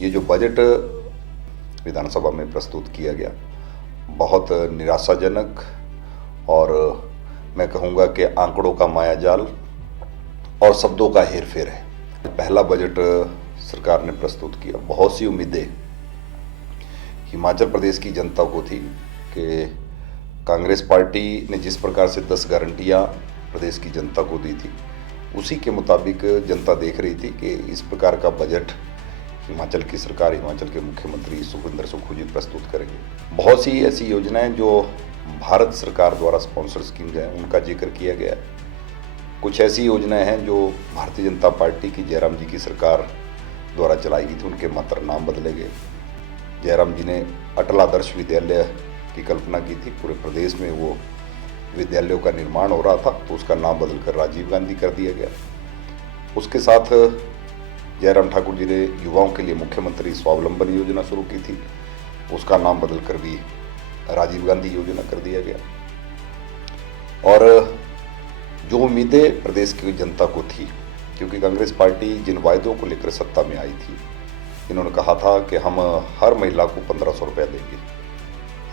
ये जो बजट विधानसभा में प्रस्तुत किया गया बहुत निराशाजनक और मैं कहूँगा कि आंकड़ों का मायाजाल और शब्दों का हेरफेर है। पहला बजट सरकार ने प्रस्तुत किया, बहुत सी उम्मीदें हिमाचल प्रदेश की जनता को थी कि कांग्रेस पार्टी ने जिस प्रकार से 10 गारंटियां प्रदेश की जनता को दी थी उसी के मुताबिक जनता देख रही थी कि इस प्रकार का बजट हिमाचल की सरकार, हिमाचल के मुख्यमंत्री सुखविंदर सुक्खू जी प्रस्तुत करेंगे। बहुत सी ऐसी योजनाएं जो भारत सरकार द्वारा स्पॉन्सर स्कीम हैं उनका जिक्र किया गया है। कुछ ऐसी योजनाएं हैं जो भारतीय जनता पार्टी की जयराम जी की सरकार द्वारा चलाई गई थी, उनके मात्र नाम बदले गए। जयराम जी ने अटल आदर्श विद्यालय की कल्पना की थी, पूरे प्रदेश में वो विद्यालयों का निर्माण हो रहा था तो उसका नाम बदलकर राजीव गांधी कर दिया गया। उसके साथ जयराम ठाकुर जी ने युवाओं के लिए मुख्यमंत्री स्वावलंबन योजना शुरू की थी, उसका नाम बदलकर भी राजीव गांधी योजना कर दिया गया। और जो उम्मीदें प्रदेश की जनता को थी, क्योंकि कांग्रेस पार्टी जिन वायदों को लेकर सत्ता में आई थी, इन्होंने कहा था कि हम हर महिला को 1500 रुपया देंगे।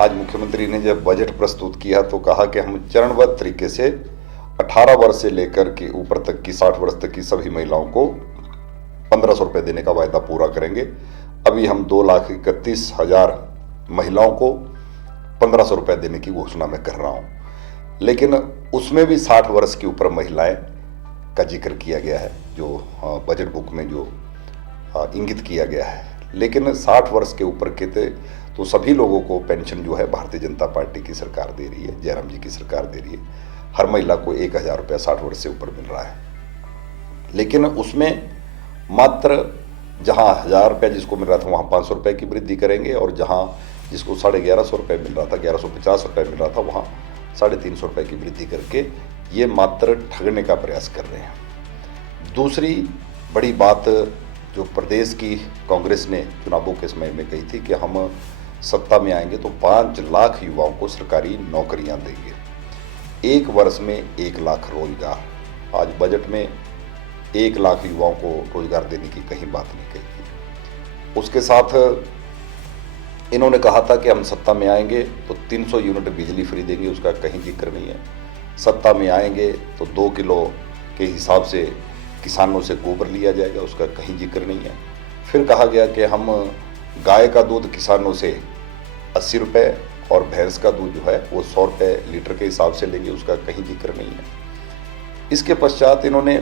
आज मुख्यमंत्री ने जब बजट प्रस्तुत किया तो कहा कि हम चरणबद्ध तरीके से 18 वर्ष से लेकर के ऊपर तक की 60 वर्ष तक की सभी महिलाओं को 1500 रुपये देने का वायदा पूरा करेंगे। अभी हम 2,31,000 महिलाओं को 1500 रुपये देने की घोषणा मैं कर रहा हूँ, लेकिन उसमें भी 60 वर्ष के ऊपर महिलाएं का जिक्र किया गया है, जो बजट बुक में जो इंगित किया गया है। लेकिन 60 वर्ष के ऊपर के तो सभी लोगों को पेंशन जो है भारतीय जनता पार्टी की सरकार दे रही है, जयराम जी की सरकार दे रही है। हर महिला को 1,000 रुपया 60 वर्ष से ऊपर मिल रहा है, लेकिन उसमें मात्र जहां 1,000 रुपया जिसको मिल रहा था वहां 500 रुपये की वृद्धि करेंगे, और जहां जिसको 1150 रुपये मिल रहा था, 1150 रुपये मिल रहा था, वहां 350 रुपये की वृद्धि करके ये मात्र ठगने का प्रयास कर रहे हैं। दूसरी बड़ी बात जो प्रदेश की कांग्रेस ने चुनावों के समय में कही थी कि हम सत्ता में आएंगे तो 5 लाख युवाओं को सरकारी नौकरियां देंगे, 1 वर्ष में 1 लाख रोजगार। आज बजट में 1 लाख युवाओं को रोजगार देने की कहीं बात नहीं कही। उसके साथ इन्होंने कहा था कि हम सत्ता में आएंगे तो 300 यूनिट बिजली फ्री देंगे, उसका कहीं जिक्र नहीं है। सत्ता में आएंगे तो 2 किलो के हिसाब से किसानों से गोबर लिया जाएगा, उसका कहीं जिक्र नहीं है। फिर कहा गया कि हम गाय का दूध किसानों से 80 रुपये और भैंस का दूध जो है वो 100 रुपये लीटर के हिसाब से लेंगे, उसका कहीं जिक्र नहीं है। इसके पश्चात इन्होंने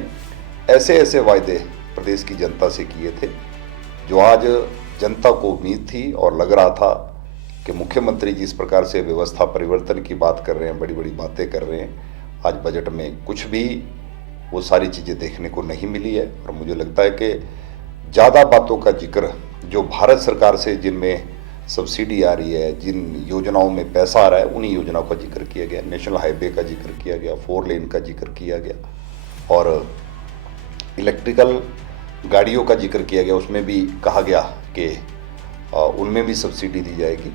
ऐसे ऐसे वायदे प्रदेश की जनता से किए थे जो आज जनता को उम्मीद थी और लग रहा था कि मुख्यमंत्री जिस प्रकार से व्यवस्था परिवर्तन की बात कर रहे हैं, बड़ी बड़ी बातें कर रहे हैं, आज बजट में कुछ भी वो सारी चीज़ें देखने को नहीं मिली है। और मुझे लगता है कि ज़्यादा बातों का जिक्र जो भारत सरकार से जिनमें सब्सिडी आ रही है, जिन योजनाओं में पैसा आ रहा है, उन्हीं योजनाओं का जिक्र किया गया। नेशनल हाईवे का जिक्र किया गया, 4 लेन का जिक्र किया गया, और इलेक्ट्रिकल गाड़ियों का जिक्र किया गया। उसमें भी कहा गया कि उनमें भी सब्सिडी दी जाएगी।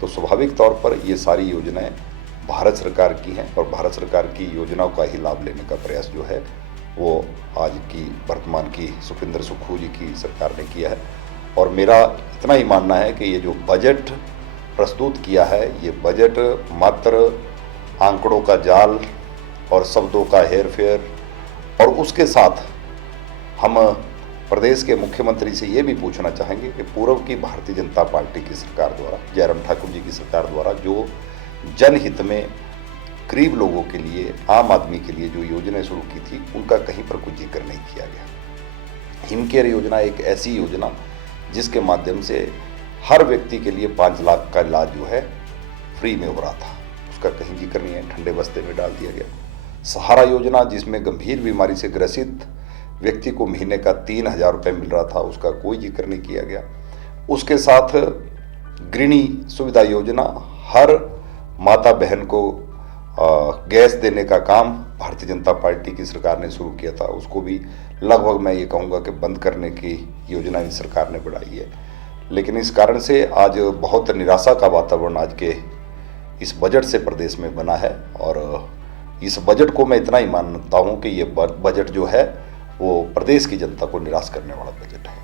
तो स्वाभाविक तौर पर ये सारी योजनाएं भारत सरकार की हैं और भारत सरकार की योजनाओं का ही लाभ लेने का प्रयास जो है वो आज की वर्तमान की सुखविंदर सुक्खू जी की सरकार ने किया है। और मेरा इतना ही मानना है कि ये जो बजट प्रस्तुत किया है, ये बजट मात्र आंकड़ों का जाल और शब्दों का हेरफेर, और उसके साथ हम प्रदेश के मुख्यमंत्री से ये भी पूछना चाहेंगे कि पूर्व की भारतीय जनता पार्टी की सरकार द्वारा, जयराम ठाकुर जी की सरकार द्वारा जो जनहित में गरीब लोगों के लिए, आम आदमी के लिए जो योजनाएं शुरू की थी, उनका कहीं पर कुछ जिक्र नहीं किया गया। हिमकेयर योजना एक ऐसी योजना जिसके माध्यम से हर व्यक्ति के लिए 5 लाख का इलाज जो है फ्री में हो रहा था, उसका कहीं जिक्र नहीं है, ठंडे बस्ते में डाल दिया गया। सहारा योजना जिसमें गंभीर बीमारी से ग्रसित व्यक्ति को महीने का 3,000 रुपये मिल रहा था, उसका कोई जिक्र नहीं किया गया। उसके साथ गृहिणी सुविधा योजना, हर माता बहन को गैस देने का काम भारतीय जनता पार्टी की सरकार ने शुरू किया था, उसको भी लगभग मैं ये कहूँगा कि बंद करने की योजना इस सरकार ने बढ़ाई है। लेकिन इस कारण से आज बहुत निराशा का वातावरण आज के इस बजट से प्रदेश में बना है। और इस बजट को मैं इतना ही मानता हूँ कि ये बजट जो है वो प्रदेश की जनता को निराश करने वाला बजट है।